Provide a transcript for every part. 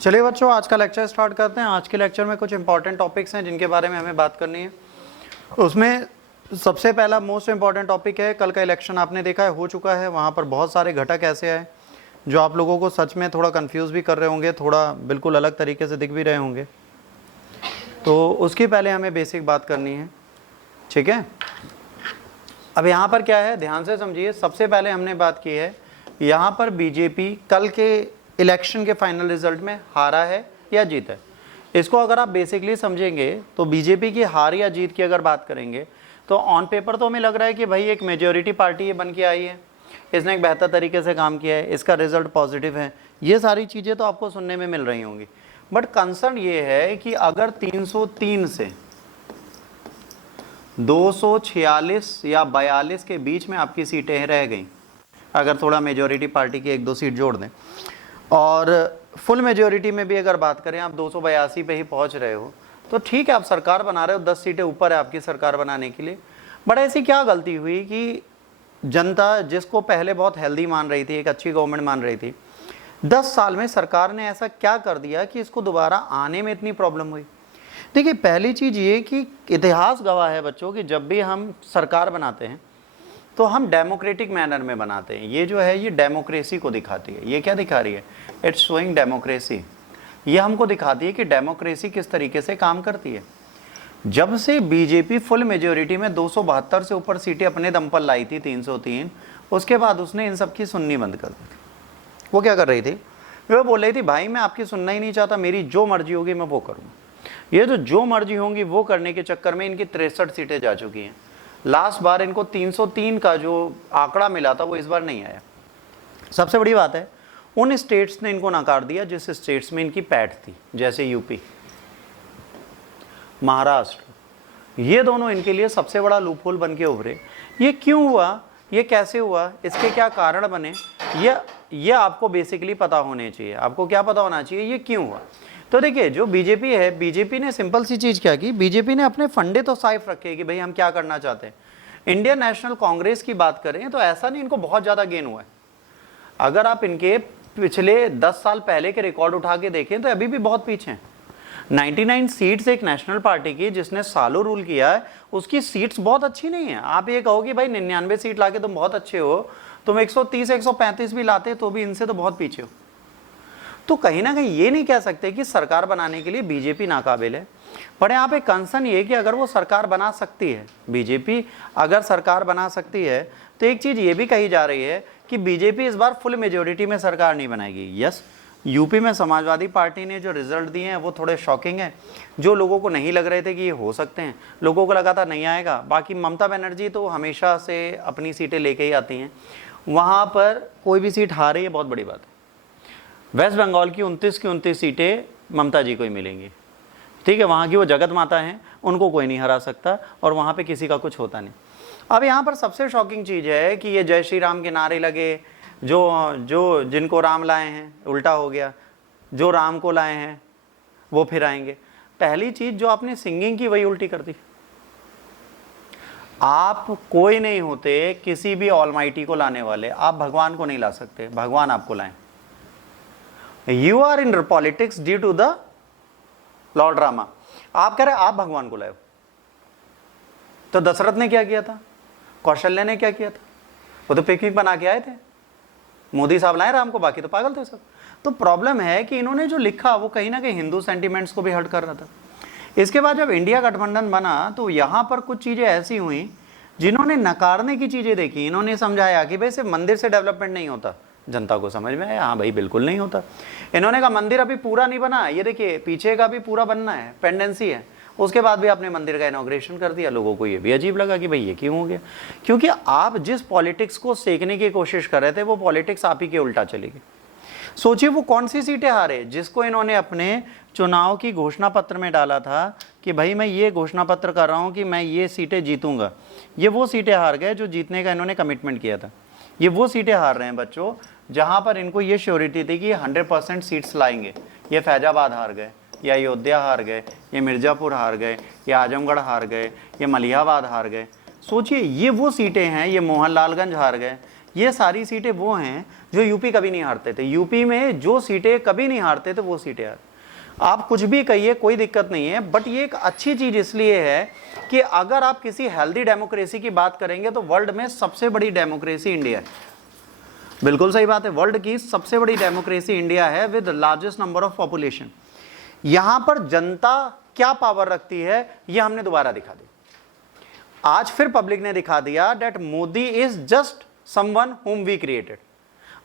चलिए बच्चों, आज का लेक्चर स्टार्ट करते हैं। आज के लेक्चर में कुछ इंपॉर्टेंट टॉपिक्स हैं जिनके बारे में हमें बात करनी है। उसमें सबसे पहला मोस्ट इंपॉर्टेंट टॉपिक है, कल का इलेक्शन आपने देखा है, हो चुका है। वहाँ पर बहुत सारे घटक ऐसे आए जो आप लोगों को सच में थोड़ा कंफ्यूज भी कर रहे होंगे, थोड़ा बिल्कुल अलग तरीके से दिख भी रहे होंगे। तो उसकी पहले हमें बेसिक बात करनी है, ठीक है। अब यहाँ पर क्या है, ध्यान से समझिए। सबसे पहले हमने बात की है यहाँ पर बीजेपी कल के इलेक्शन के फाइनल रिजल्ट में हारा है या जीता है। इसको अगर आप बेसिकली समझेंगे तो बीजेपी की हार या जीत की अगर बात करेंगे तो ऑन पेपर तो हमें लग रहा है कि भाई एक मेजॉरिटी पार्टी ये बन के आई है, इसने एक बेहतर तरीके से काम किया है, इसका रिजल्ट पॉजिटिव है, ये सारी चीज़ें तो आपको सुनने में मिल रही होंगी। बट कंसर्न ये है कि अगर 303 से 246 या 42 के बीच में आपकी सीटें रह गई, अगर थोड़ा मेजॉरिटी पार्टी की 1-2 सीट जोड़ दें, और फुल मेजॉरिटी में भी अगर बात करें आप 282 पे ही पहुंच रहे हो, तो ठीक है, आप सरकार बना रहे हो, 10 सीटें ऊपर है आपकी सरकार बनाने के लिए। बट ऐसी क्या गलती हुई कि जनता जिसको पहले बहुत हेल्दी मान रही थी, एक अच्छी गवर्नमेंट मान रही थी, 10 साल में सरकार ने ऐसा क्या कर दिया कि इसको दोबारा आने में इतनी प्रॉब्लम हुई। देखिए, पहली चीज़ ये कि इतिहास गवाह है बच्चों कि जब भी हम सरकार बनाते हैं तो हम डेमोक्रेटिक मैनर में बनाते हैं। ये जो है ये डेमोक्रेसी को दिखाती है। ये क्या दिखा रही है? It's showing democracy. ये हमको दिखाती है कि डेमोक्रेसी किस तरीके से काम करती है। जब से बीजेपी फुल मेजॉरिटी में 272 से ऊपर सीटें अपने दम पर लाई थी, 303, उसके बाद उसने इन सब की सुननी बंद कर दी थी। वो क्या कर रही थी? वो बोल रही थी भाई मैं आपकी सुनना ही नहीं चाहता, मेरी जो मर्जी होगी मैं वो करूँगा। ये जो मर्जी होंगी वो करने के चक्कर में इनकी 63 सीटें जा चुकी हैं। लास्ट बार इनको 303 का जो आंकड़ा मिला था वो इस बार नहीं आया। सबसे बड़ी बात है, उन स्टेट्स ने इनको नकार दिया जिस स्टेट्स में इनकी पैठ थी, जैसे यूपी, महाराष्ट्र। ये दोनों इनके लिए सबसे बड़ा लूपहोल बन के उभरे। ये क्यों हुआ, ये कैसे हुआ, इसके क्या कारण बने, ये आपको बेसिकली पता होने चाहिए। आपको क्या पता होना चाहिए, ये क्यों हुआ। तो देखिए, जो बीजेपी है, बीजेपी ने सिंपल सी चीज़ क्या की, बीजेपी ने अपने फंडे तो साफ रखे कि भाई हम क्या करना चाहते हैं। इंडियन नेशनल कांग्रेस की बात करें तो ऐसा नहीं इनको बहुत ज़्यादा गेन हुआ है। अगर आप इनके पिछले 10 साल पहले के रिकॉर्ड उठा के देखें तो अभी भी बहुत पीछे हैं। 99 सीट्स एक नेशनल पार्टी की जिसने सालों रूल किया है, उसकी सीट्स बहुत अच्छी नहीं है। आप ये कहोगे भाई 99 सीट लाके तुम बहुत अच्छे हो, तुम 130 135 भी लाते तो भी इनसे तो बहुत पीछे हो। तो कहीं ना कहीं ये नहीं कह सकते कि सरकार बनाने के लिए बीजेपी नाकाबिल है। पर यहाँ पे कंसर्न ये कि अगर वो सरकार बना सकती है, बीजेपी अगर सरकार बना सकती है, तो एक चीज़ ये भी कही जा रही है कि बीजेपी इस बार फुल मेजॉरिटी में सरकार नहीं बनाएगी। यस, यूपी में समाजवादी पार्टी ने जो रिजल्ट दिए हैं वो थोड़े शॉकिंग है। जो लोगों को नहीं लग रहे थे कि ये हो सकते हैं, लोगों को लगा था नहीं आएगा। बाकी ममता बनर्जी तो हमेशा से अपनी सीटें लेके ही आती हैं, वहाँ पर कोई भी सीट हारे, ये बहुत बड़ी बात है। वेस्ट बंगाल की 29 की 29 सीटें ममता जी को ही मिलेंगी, ठीक है। वहाँ की वो जगत माता हैं, उनको कोई नहीं हरा सकता और वहाँ पे किसी का कुछ होता नहीं। अब यहाँ पर सबसे शॉकिंग चीज़ है कि ये जय श्री राम के नारे लगे, जो जिनको राम लाए हैं उल्टा हो गया, जो राम को लाए हैं वो फिर आएंगे। पहली चीज़ जो आपने सिंगिंग की वही उल्टी कर दी। आप कोई नहीं होते किसी भी ऑलमाइटी को लाने वाले, आप भगवान को नहीं ला सकते, भगवान आपको लाएं। You are in politics due to the Lord Rama. आप कह रहे आप भगवान को लाए। तो दशरथ ने क्या किया था, कौशल्य ने क्या किया था, वो तो पिकनिक बना के आए थे। मोदी साहब लाए राम को, बाकी तो पागल थे सब। तो प्रॉब्लम है कि इन्होंने जो लिखा वो कहीं ना कहीं हिंदू सेंटिमेंट्स को भी हर्ट कर रहा था। इसके बाद जब इंडिया गठबंधन बना तो यहाँ पर कुछ चीज़ें ऐसी हुई जिन्होंने नकारने की चीज़ें देखी। इन्होंने समझाया कि भाई सिर्फ मंदिर से डेवलपमेंट नहीं होता। जनता को समझ में आया, हाँ भाई बिल्कुल नहीं होता। इन्होंने कहा मंदिर अभी पूरा नहीं बना, ये देखिए पीछे का भी पूरा बनना है, पेंडेंसी है। उसके बाद भी आपने मंदिर का इनॉग्रेशन कर दिया। लोगों को ये भी अजीब लगा कि भाई ये क्यों हो गया, क्योंकि आप जिस पॉलिटिक्स को सेकने की कोशिश कर रहे थे वो पॉलिटिक्स आप ही के उल्टा चलेगी। सोचिए वो कौन सी सीटें हारे जिसको इन्होंने अपने चुनाव की घोषणा पत्र में डाला था कि भाई मैं ये घोषणा पत्र कर रहा हूँ कि मैं ये सीटें जीतूंगा। ये वो सीटें हार गए जो जीतने का इन्होंने कमिटमेंट किया था। ये वो सीटें हार रहे हैं बच्चों जहाँ पर इनको ये श्योरिटी थी कि 100% सीट्स लाएंगे। ये फैजाबाद हार गए, या अयोध्या हार गए, ये मिर्ज़ापुर हार गए, ये आजमगढ़ हार गए, ये मलिहाबाद हार गए। सोचिए ये वो सीटें हैं, ये मोहनलालगंज हार गए, ये सारी सीटें वो हैं जो यूपी कभी नहीं हारते थे। यूपी में जो सीटें कभी नहीं हारते थे वो सीटें हार। आप कुछ भी कहिए, कोई दिक्कत नहीं है, बट ये एक अच्छी चीज इसलिए है कि अगर आप किसी हेल्दी डेमोक्रेसी की बात करेंगे तो वर्ल्ड में सबसे बड़ी डेमोक्रेसी इंडिया है। बिल्कुल सही बात है, वर्ल्ड की सबसे बड़ी डेमोक्रेसी इंडिया है with largest number of population. यहां पर जनता क्या पावर रखती है ये हमने दोबारा दिखा दिया। आज फिर पब्लिक ने दिखा दिया that Modi is just someone whom we created.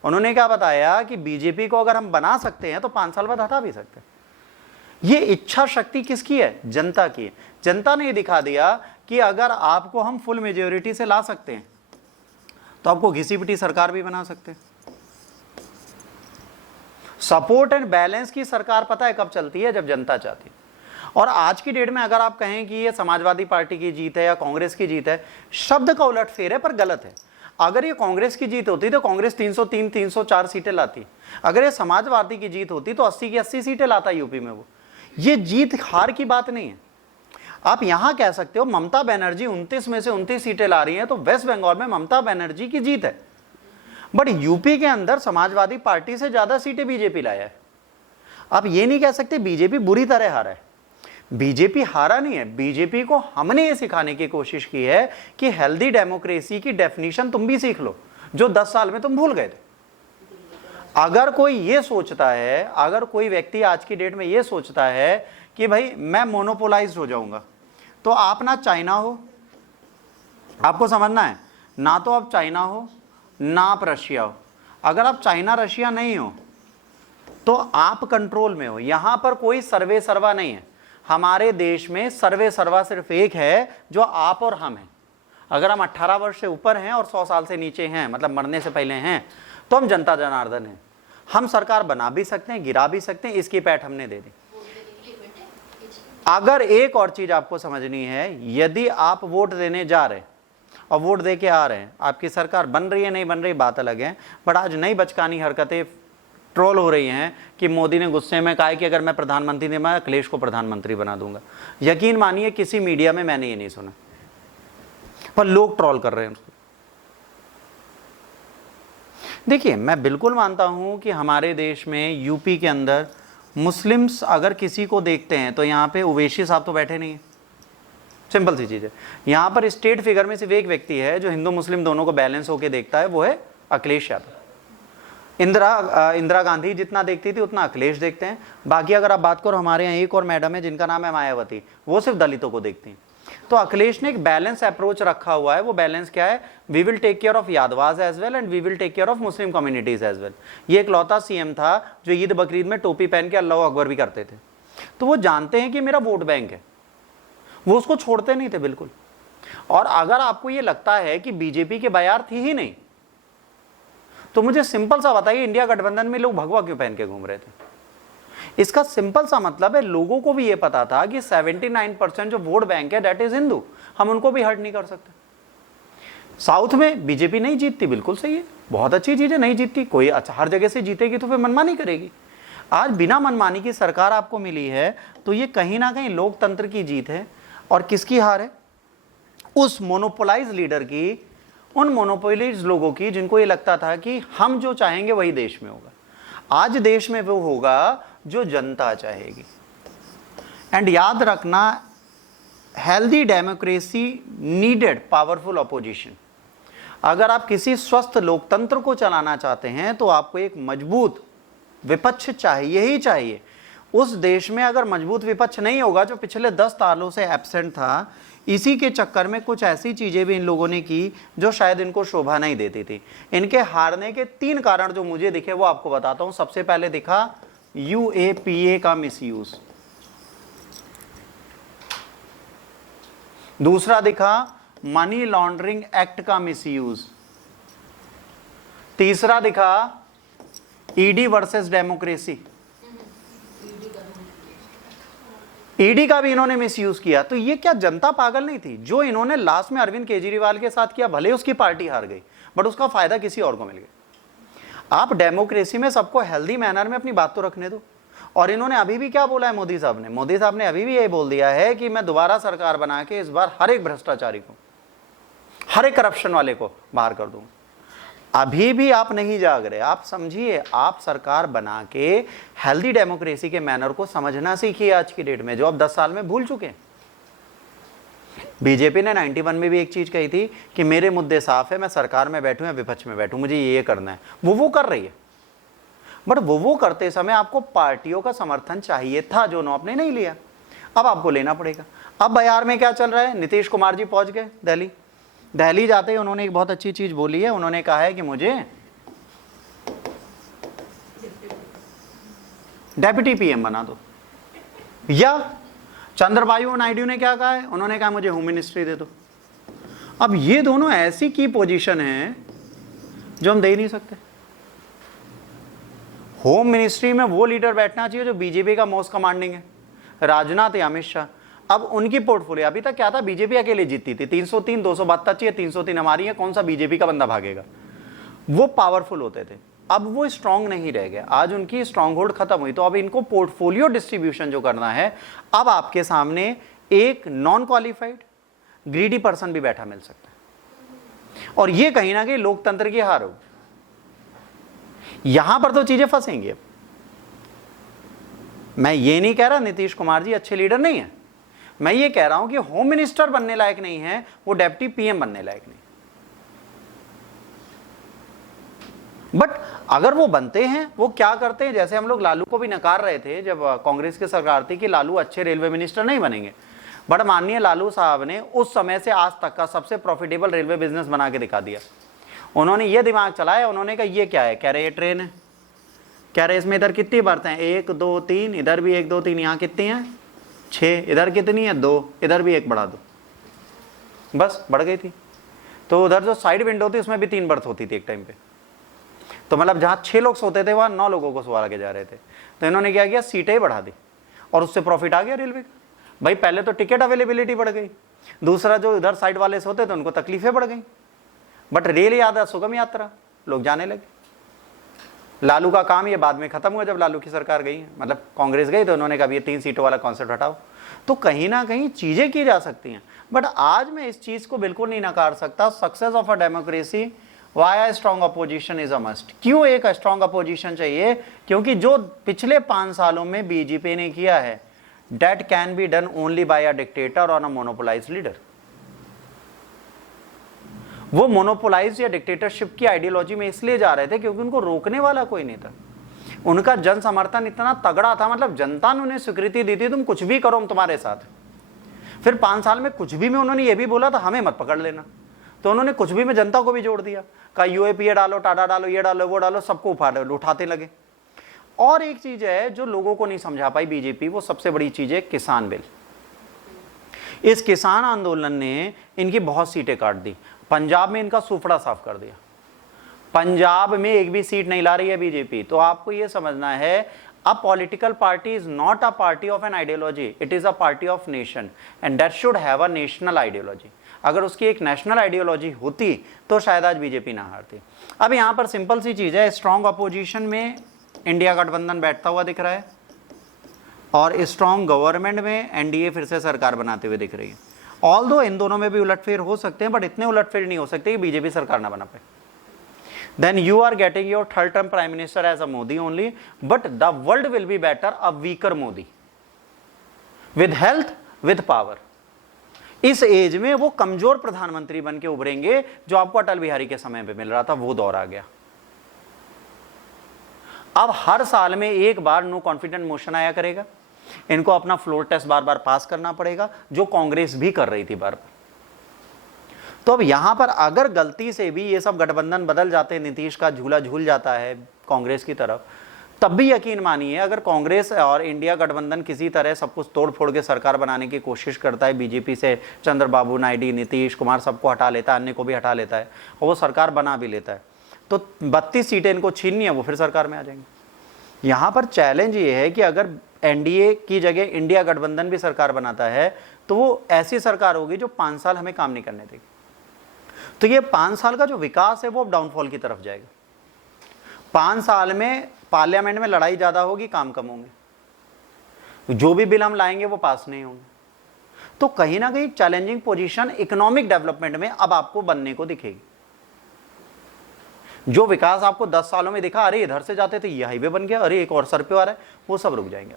उन्होंने क्या बताया कि बीजेपी को अगर हम बना सकते हैं तो 5 साल बाद हटा भी सकते हैं। ये इच्छा शक्ति किसकी है? जनता की है। जनता ने ये दिखा दिया कि अगर आपको हम फुल मेजोरिटी से ला सकते हैं तो आपको घिसी पिटी सरकार भी बना सकते हैं। सपोर्ट एंड बैलेंस की सरकार पता है कब चलती है? जब जनता चाहती है। और आज की डेट में अगर आप कहें कि ये समाजवादी पार्टी की जीत है या कांग्रेस की जीत है, शब्द का उलटफेर है पर गलत है। अगर ये कांग्रेस की जीत होती तो कांग्रेस 303 304 सीटें लाती। अगर ये समाजवादी की जीत होती तो 80 की 80 सीटें लाता यूपी में। वो ये जीत हार की बात नहीं है। आप यहां कह सकते हो ममता बनर्जी 29 में से 29 सीटें ला रही हैं तो वेस्ट बंगाल में ममता बनर्जी की जीत है, बट यूपी के अंदर समाजवादी पार्टी से ज्यादा सीटें बीजेपी लाया है। आप ये नहीं कह सकते बीजेपी बुरी तरह हारा है। बीजेपी हारा नहीं है, बीजेपी को हमने ये सिखाने की कोशिश की है कि हेल्दी डेमोक्रेसी की डेफिनेशन तुम भी सीख लो जो 10 साल में तुम भूल गए थे। अगर कोई ये सोचता है, अगर कोई व्यक्ति आज की डेट में ये सोचता है कि भाई मैं मोनोपोलाइज्ड हो जाऊंगा, तो आप ना चाइना हो, आपको समझना है, ना तो आप चाइना हो ना आप रशिया हो। अगर आप चाइना रशिया नहीं हो तो आप कंट्रोल में हो। यहां पर कोई सर्वे सर्वा नहीं है। हमारे देश में सर्वे सर्वा सिर्फ एक है जो आप और हम हैं। अगर हम 18 वर्ष से ऊपर हैं और 100 साल से नीचे हैं, मतलब मरने से पहले हैं, तो हम जनता जनार्दन हैं। हम सरकार बना भी सकते हैं, गिरा भी सकते हैं, इसकी पैठ हमने दे दी। अगर एक और चीज आपको समझनी है, यदि आप वोट देने जा रहे हैं और वोट दे के आ रहे हैं, आपकी सरकार बन रही है नहीं बन रही बात अलग है, बट आज नई बचकानी हरकतें ट्रोल हो रही हैं कि मोदी ने गुस्से में कहा कि अगर मैं प्रधानमंत्री नहीं, मैं अखिलेश को प्रधानमंत्री बना दूंगा। यकीन मानिए किसी मीडिया में मैंने ये नहीं सुना, पर लोग ट्रोल कर रहे हैं उसको। देखिए, मैं बिल्कुल मानता हूं कि हमारे देश में यूपी के अंदर मुस्लिम्स अगर किसी को देखते हैं तो यहाँ पे ओवैसी साहब तो बैठे नहीं है। सिंपल सी चीज है। यहाँ पर स्टेट फिगर में सिर्फ एक व्यक्ति है जो हिंदू मुस्लिम दोनों को बैलेंस होकर देखता है, वो है अखिलेश यादव। इंदिरा गांधी जितना देखती थी उतना अखिलेश देखते हैं। बाकी अगर आप बात करो, हमारे यहाँ एक और मैडम है जिनका नाम है मायावती, वो सिर्फ दलितों को देखती हैं। तो अखिलेश ने एक बैलेंस अप्रोच रखा हुआ है। वो बैलेंस क्या है? We will take care of Yadavs as well and we will take care of Muslim communities as well. ये एक लौता सीएम था जो ईद बकरीद में टोपी पहन के अल्लाह अकबर भी करते थे। तो वो जानते हैं कि मेरा वोट बैंक है, वो उसको छोड़ते नहीं थे बिल्कुल। और अगर आपको ये लगता है कि बीजेपी के बयार थी ही नहीं, तो मुझे सिंपल सा बताइए, इंडिया गठबंधन में लोग भगवा क्यों पहन के घूम रहे थे? इसका सिंपल सा मतलब है, लोगों को भी ये पता था कि 79% जो वोट बैंक है दैट इज हिंदू, हम उनको भी हर्ट नहीं कर सकते। साउथ में बीजेपी नहीं जीतती, बिल्कुल सही है, बहुत अच्छी चीज है, नहीं जीतती कोई, अच्छा हर जगह से जीतेगी तो फिर मनमानी करेगी। आज बिना मनमानी की सरकार आपको मिली है, तो ये कहीं ना कहीं लोकतंत्र की जीत है। और किसकी हार है? उस मोनोपोलाइज लीडर की, उन मोनोपोलाइज लोगों की जिनको ये लगता था कि हम जो चाहेंगे वही देश में होगा। आज देश में वो होगा जो जनता चाहेगी। एंड याद रखना, healthy democracy needed powerful opposition. अगर आप किसी स्वस्थ लोकतंत्र को चलाना चाहते हैं तो आपको एक मजबूत विपक्ष चाहिए ही चाहिए। उस देश में अगर मजबूत विपक्ष नहीं होगा, जो पिछले 10 सालों से एब्सेंट था, इसी के चक्कर में कुछ ऐसी चीजें भी इन लोगों ने की जो शायद इनको शोभा नहीं देती थी। इनके हारने के 3 कारण जो मुझे दिखे वो आपको बताता हूं। सबसे पहले दिखा यूएपीए का मिसयूज, दूसरा दिखा मनी लॉन्ड्रिंग एक्ट का मिसयूज, तीसरा दिखा ईडी वर्सेस डेमोक्रेसी। ईडी का भी इन्होंने मिसयूज किया। तो ये क्या जनता पागल नहीं थी? जो इन्होंने लास्ट में अरविंद केजरीवाल के साथ किया, भले उसकी पार्टी हार गई, बट उसका फायदा किसी और को मिल गया। आप डेमोक्रेसी में सबको हेल्दी मैनर में अपनी बात तो रखने दो। और इन्होंने अभी भी क्या बोला है मोदी साहब ने? मोदी साहब ने अभी भी यही बोल दिया है कि मैं दोबारा सरकार बना के इस बार हर एक भ्रष्टाचारी को, हर एक करप्शन वाले को बाहर कर दूंगा। अभी भी आप नहीं जाग रहे। आप समझिए, आप सरकार बना के हेल्दी डेमोक्रेसी के मैनर को समझना सीखिए आज की डेट में, जो आप 10 साल में भूल चुके हैं। बीजेपी ने 91 में भी एक चीज कही थी कि मेरे मुद्दे साफ है, मैं सरकार में बैठूं या विपक्ष में बैठूं, मुझे ये करना है। वो कर रही है, बट वो करते समय आपको पार्टियों का समर्थन चाहिए था, जो आपने नहीं लिया। अब आपको लेना पड़ेगा। अब बयार में क्या चल रहा है, नीतीश कुमार जी पहुंच गए दिल्ली। दिल्ली जाते ही उन्होंने एक बहुत अच्छी चीज बोली है। उन्होंने कहा है कि मुझे डेप्यूटी पीएम बना दो। या चंद्रबाबू नायडू ने क्या कहा है, उन्होंने कहा मुझे होम मिनिस्ट्री दे दो। अब ये दोनों ऐसी की पोजीशन है जो हम दे ही नहीं सकते। होम मिनिस्ट्री में वो लीडर बैठना चाहिए जो बीजेपी का मोस्ट कमांडिंग है, राजनाथ या अमित शाह। अब उनकी पोर्टफोलियो, अभी तक क्या था, बीजेपी अकेले जीतती थी। 303 272 चाहिए, 303 हमारी है, कौन सा बीजेपी का बंदा भागेगा। वो पावरफुल होते थे, अब वो स्ट्रांग नहीं रह गए। आज उनकी स्ट्रांग होल्ड खत्म हुई, तो अब इनको पोर्टफोलियो डिस्ट्रीब्यूशन जो करना है, अब आपके सामने एक नॉन क्वालिफाइड ग्रीडी पर्सन भी बैठा मिल सकता है, और ये कहीं ना कहीं लोकतंत्र की हार होगी। यहां पर तो चीजें फंसेंगी। अब मैं ये नहीं कह रहा नीतीश कुमार जी अच्छे लीडर नहीं है, मैं ये कह रहा हूं कि होम मिनिस्टर बनने लायक नहीं है, वो डेप्टी पीएम बनने लायक नहीं। बट अगर वो बनते हैं, वो क्या करते हैं, जैसे हम लोग लालू को भी नकार रहे थे जब कांग्रेस की सरकार थी कि लालू अच्छे रेलवे मिनिस्टर नहीं बनेंगे, बट माननीय लालू साहब ने उस समय से आज तक का सबसे प्रॉफिटेबल रेलवे बिजनेस बना के दिखा दिया। उन्होंने ये दिमाग चलाया, उन्होंने कहा ये क्या है, कह रहे ये ट्रेन है, कह रहे इसमें इधर कितनी बर्थ हैं, 1 2 3, इधर भी 1 2 3, यहाँ कितनी हैं 6, इधर कितनी है 2, इधर भी 1 बढ़ा दो, बस बढ़ गई थी। तो उधर जो साइड विंडो थी उसमें भी 3 बर्थ होती थी एक टाइम पे, तो मतलब जहाँ 6 लोग सोते थे वहाँ 9 लोगों को सवार के जा रहे थे। तो इन्होंने क्या किया, सीटें ही बढ़ा दी और उससे प्रॉफिट आ गया रेलवे का। भाई पहले तो टिकट अवेलेबिलिटी बढ़ गई, दूसरा जो इधर साइड वाले सोते थे उनको तकलीफें बढ़ गई, बट रेल यात्रा सुगम यात्रा, लोग जाने लगे। लालू का काम ये बाद में खत्म हुआ जब लालू की सरकार गई, मतलब कांग्रेस गई तो उन्होंने कहा ये 3 सीटों वाला कॉन्सेप्ट हटाओ। तो कहीं ना कहीं चीजें की जा सकती हैं, बट आज मैं इस चीज को बिल्कुल नहीं नकार सकता। Success of a democracy, why strong opposition is a must. क्यों एक स्ट्रॉन्ग अपोजिशन चाहिए, क्योंकि जो पिछले 5 सालों में बीजेपी ने किया है, that can be done only by a dictator और अ मोनोपोलाइज्ड लीडर। वो मोनोपोलाइज या डिक्टेटरशिप की आइडियोलॉजी में इसलिए जा रहे थे क्योंकि उनको रोकने वाला कोई नहीं था। उनका जन समर्थन इतना तगड़ा था, मतलब जनता ने उन्हें स्वीकृति दी थी, तुम कुछ भी करो हम तुम्हारे साथ। फिर 5 साल में कुछ भी में उन्होंने ये भी बोला था हमें मत पकड़ लेना, तो उन्होंने कुछ भी में जनता को भी जोड़ दिया, कहा यूएपीए डालो, टाटा डालो, ये डालो, वो डालो, सबको उठाते लगे। और एक चीज है जो लोगों को नहीं समझा पाई बीजेपी, वो सबसे बड़ी चीज है किसान बिल। इस किसान आंदोलन ने इनकी बहुत सीटें काट दी, पंजाब में इनका सुफड़ा साफ कर दिया। पंजाब में एक भी सीट नहीं ला रही है बीजेपी। तो आपको यह समझना है, a political party is not a party of an ideology, it is a party of nation and that should have a national ideology. अगर उसकी एक नेशनल आइडियोलॉजी होती तो शायद आज बीजेपी ना हारती। अब यहां पर सिंपल सी चीज है, स्ट्रॉन्ग अपोजिशन में इंडिया गठबंधन बैठता हुआ दिख रहा है और स्ट्रॉन्ग गवर्नमेंट में एनडीए फिर से सरकार बनाते हुए दिख रही है। ऑल्दो इन दोनों में भी उलटफेर हो सकते हैं, बट इतने उलटफेर नहीं हो सकते कि बीजेपी सरकार ना बना पाए। Then you are getting your 3rd term prime minister as a Modi only, but the world will be better a weaker Modi with health with power. इस एज में वो कमजोर प्रधानमंत्री बन के उभरेंगे जो आपको अटल बिहारी के समय पे मिल रहा था, वो दौर आ गया। अब हर साल में एक बार नो कॉन्फिडेंस मोशन आया करेगा, इनको अपना फ्लोर टेस्ट बार बार पास करना पड़ेगा, जो कांग्रेस भी कर रही थी बार बार। तो अब यहां पर अगर गलती से भी ये सब गठबंधन बदल जाते हैं, नीतीश का झूला झूल जाता है कांग्रेस की तरफ, तब भी यकीन मानिए अगर कांग्रेस और इंडिया गठबंधन किसी तरह सब कुछ तोड़ फोड़ के सरकार बनाने की कोशिश करता है, बीजेपी से चंद्रबाबू नायडू, नीतीश कुमार सबको हटा लेता है, अन्य को भी हटा लेता है और वो सरकार बना भी लेता है, तो 32 सीटें इनको छीननी है, वो फिर सरकार में आ जाएंगे। यहां पर चैलेंज ये है कि अगर एनडीए की जगह इंडिया गठबंधन भी सरकार बनाता है तो वो ऐसी सरकार होगी जो 5 साल हमें काम नहीं करने देगी। तो ये 5 साल का जो विकास है वो अब डाउनफॉल की तरफ जाएगा। 5 साल में पार्लियामेंट में लड़ाई ज्यादा होगी, काम कम होंगे, जो भी बिल हम लाएंगे वो पास नहीं होंगे। तो कहीं ना कहीं चैलेंजिंग पोजीशन इकोनॉमिक डेवलपमेंट में अब आपको बनने को दिखेगी। जो विकास आपको 10 सालों में दिखा, अरे इधर से जाते थे ये हाईवे बन गया, अरे एक और सर पे आ रहा है, वो सब रुक जाएंगे।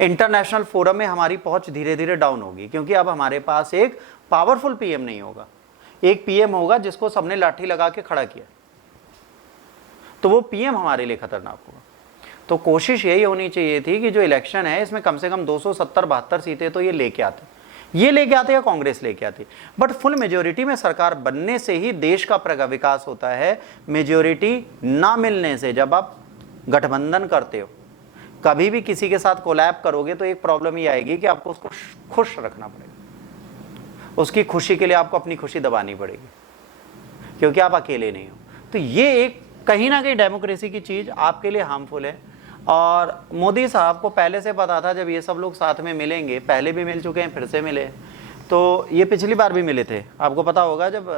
इंटरनेशनल फोरम में हमारी पहुंच धीरे धीरे डाउन होगी, क्योंकि अब हमारे पास एक पावरफुल पीएम नहीं होगा। एक पीएम होगा जिसको सबने लाठी लगा के खड़ा किया, तो वो पीएम हमारे लिए खतरनाक होगा। तो कोशिश यही होनी चाहिए थी कि जो इलेक्शन है इसमें कम से कम 270-72 सीटें तो ये लेके आते या कांग्रेस लेके आती। बट फुल मेजोरिटी में सरकार बनने से ही देश का विकास होता है। मेजोरिटी ना मिलने से, जब आप गठबंधन करते हो, कभी भी किसी के साथ कोलैब करोगे तो एक प्रॉब्लम ही आएगी कि आपको उसको खुश रखना पड़ेगा, उसकी खुशी के लिए आपको अपनी खुशी दबानी पड़ेगी, क्योंकि आप अकेले नहीं हो। तो ये एक कहीं ना कहीं डेमोक्रेसी की चीज़ आपके लिए हार्मफुल है। और मोदी साहब को पहले से पता था जब ये सब लोग साथ में मिलेंगे, पहले भी मिल चुके हैं, फिर से मिले, तो ये पिछली बार भी मिले थे, आपको पता होगा, जब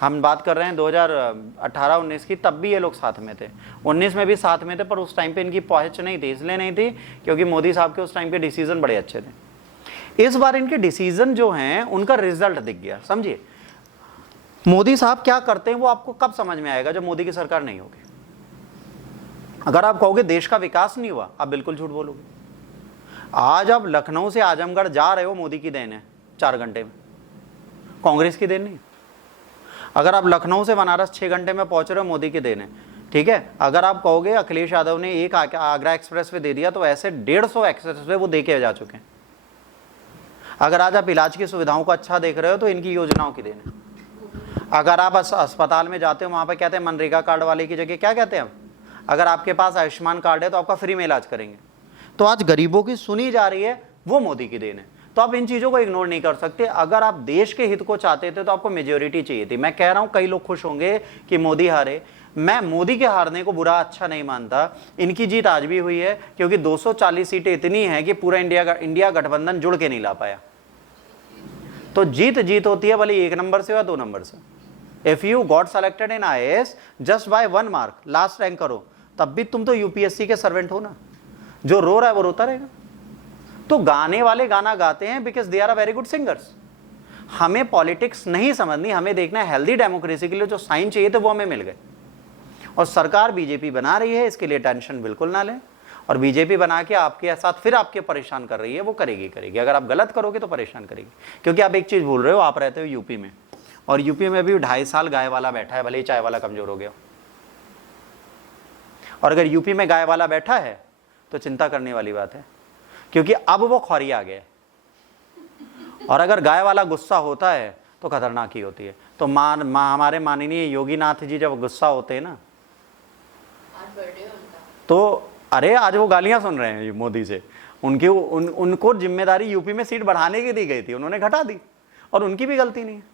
हम बात कर रहे हैं 2018-19 की, तब भी ये लोग साथ में थे, 19 में भी साथ में थे, पर उस टाइम पे इनकी पहुंच नहीं थी, इसलिए नहीं थी क्योंकि मोदी साहब के उस टाइम के डिसीजन बड़े अच्छे थे। इस बार इनके डिसीजन जो हैं उनका रिजल्ट दिख गया। समझिए मोदी साहब क्या करते हैं वो आपको कब समझ में आएगा, जब मोदी की सरकार नहीं होगी। अगर आप कहोगे देश का विकास नहीं हुआ, आप बिल्कुल झूठ बोलोगे। आज आप लखनऊ से आजमगढ़ जा रहे हो, मोदी की देन है, 4 घंटे में, कांग्रेस की देन नहीं। अगर आप लखनऊ से बनारस 6 घंटे में पहुंच रहे हो, मोदी की देन है, ठीक है। अगर आप कहोगे अखिलेश यादव ने एक आगरा एक्सप्रेस वे दे दिया, तो ऐसे 150 एक्सप्रेस वे वो दे के जा चुके हैं। अगर आज आप इलाज की सुविधाओं को अच्छा देख रहे हो, तो इनकी योजनाओं की देन है। अगर आप अस्पताल में जाते हो, वहां पर कहते हैं मनरेगा कार्ड वाले की जगह क्या कहते हैं, अगर आपके पास आयुष्मान कार्ड है तो आपका फ्री में इलाज करेंगे। तो आज गरीबों की सुनी जा रही है, वो मोदी की देन है। तो आप इन चीजों को इग्नोर नहीं कर सकते। अगर आप देश के हित को चाहते थे तो आपको मेजोरिटी चाहिए थी। मैं कह रहा हूं कई लोग खुश होंगे कि मोदी हारे, मैं मोदी के हारने को बुरा अच्छा नहीं मानता। इनकी जीत आज भी हुई है, क्योंकि 240 सीटें इतनी हैं कि पूरा इंडिया गठबंधन जुड़ के नहीं ला पाया। तो जीत होती है भले 1 नंबर से या 2 नंबर से। If you got selected in IAS just by 1 mark, last rank करो, तब भी तुम तो UPSC के सर्वेंट हो ना। जो रो रहा है वो रोता रहेगा। तो गाने वाले गाना गाते हैं because they are a very good singers. हमें पॉलिटिक्स नहीं समझनी, हमें देखना है हेल्दी डेमोक्रेसी के लिए जो साइन चाहिए थे वो हमें मिल गए। और सरकार बीजेपी बना रही है, इसके लिए टेंशन बिल्कुल ना लें। और बीजेपी बना के आपके साथ फिर आपके परेशान कर रही है, वो करेगी। अगर आप गलत करोगे तो परेशान करेगी। क्योंकि आप एक चीज भूल रहे हो, आप रहते हो यूपी में, और यूपी में भी 2.5 साल गाय वाला बैठा है, भले ही चाय वाला कमजोर हो गया। और अगर यूपी में गाय वाला बैठा है तो चिंता करने वाली बात है, क्योंकि अब वो खौरी आ गया है। और अगर गाय वाला गुस्सा होता है तो खतरनाक ही होती है। तो हमारे माननीय योगीनाथ जी जब गुस्सा होते हैं ना, तो अरे आज वो गालियां सुन रहे हैं मोदी से। उनको जिम्मेदारी यूपी में सीट बढ़ाने की दी गई थी, उन्होंने घटा दी, और उनकी भी गलती नहीं है।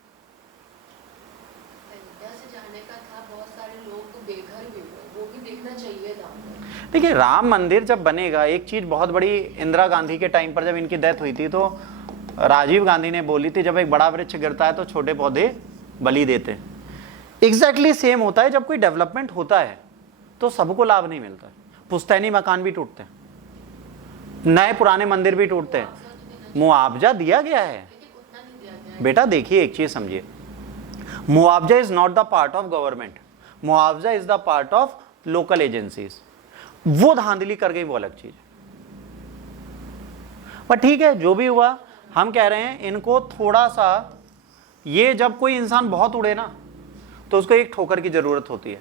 देखिए राम मंदिर जब बनेगा, एक चीज बहुत बड़ी, इंदिरा गांधी के टाइम पर जब इनकी डेथ हुई थी तो राजीव गांधी ने बोली थी, जब एक बड़ा वृक्ष गिरता है तो छोटे पौधे बलि देते हैं। एग्जैक्टली सेम होता है, जब कोई डेवलपमेंट होता है तो सबको लाभ नहीं मिलता। पुश्तैनी मकान भी टूटते हैं, नए पुराने मंदिर भी टूटते हैं, मुआवजा दिया गया है। बेटा देखिए एक चीज समझिए, मुआवजा is not the part of government, मुआवजा is the part of local agencies. वो धांधली कर गई, वो अलग चीज। पर ठीक है, जो भी हुआ, हम कह रहे हैं इनको थोड़ा सा, ये जब कोई इंसान बहुत उड़े ना तो उसको एक ठोकर की जरूरत होती है।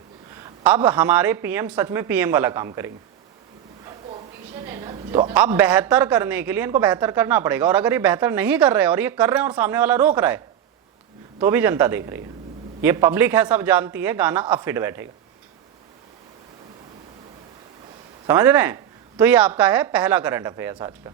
अब हमारे पीएम सच में पीएम वाला काम करेंगे, तो अब बेहतर करने के लिए इनको बेहतर करना पड़ेगा। और अगर ये बेहतर नहीं कर रहे हैं और ये कर रहे हैं और सामने वाला रोक रहा है, तो भी जनता देख रही है, ये पब्लिक है, सब जानती है, गाना अब फिट बैठेगा। समझ रहे हैं? तो ये आपका है पहला करंट अफेयर्स आज का।